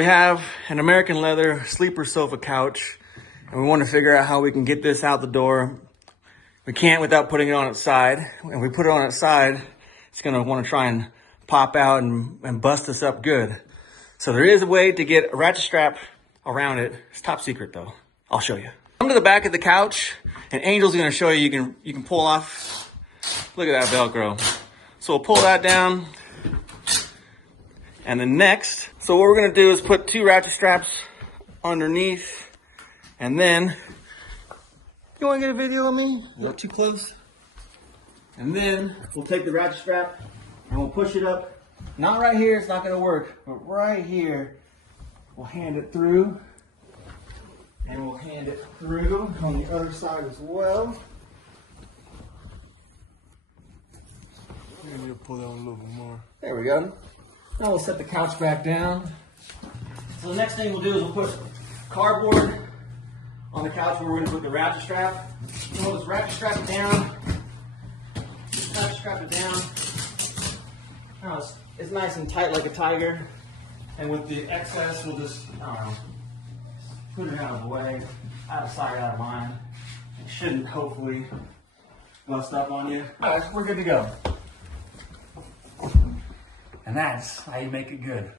We have an American leather sleeper sofa couch, and we want to figure out how we can get this out the door. We can't without putting it on its side. When we put it on its side, it's going to want to try and pop out and bust us up good. So there is a way to get a ratchet strap around it. It's top secret though. I'll show you. Come to the back of the couch, and Angel's going to show you you can pull off. Look at that Velcro. So we'll pull that down. And then next, so what we're gonna do is put 2 ratchet straps underneath, and then, you wanna get a video of me? Is that too close? And then we'll take the ratchet strap and we'll push it up. Not right here, it's not gonna work, but right here, we'll hand it through, and we'll hand it through on the other side as well. You need to pull that one a little bit more. There we go. Now we'll set the couch back down. So the next thing we'll do is we'll put cardboard on the couch where we're going to put the ratchet strap. So we'll just ratchet strap it down. Just ratchet strap it down. Now it's nice and tight like a tiger. And with the excess, we'll just, I don't know, put it out of the way, out of sight, out of mind. It shouldn't, hopefully, bust up on you. All right, we're good to go. And that's how you make it good.